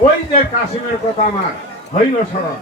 ওই যে কাশ্মীর কথা আমার হইল স্মরণ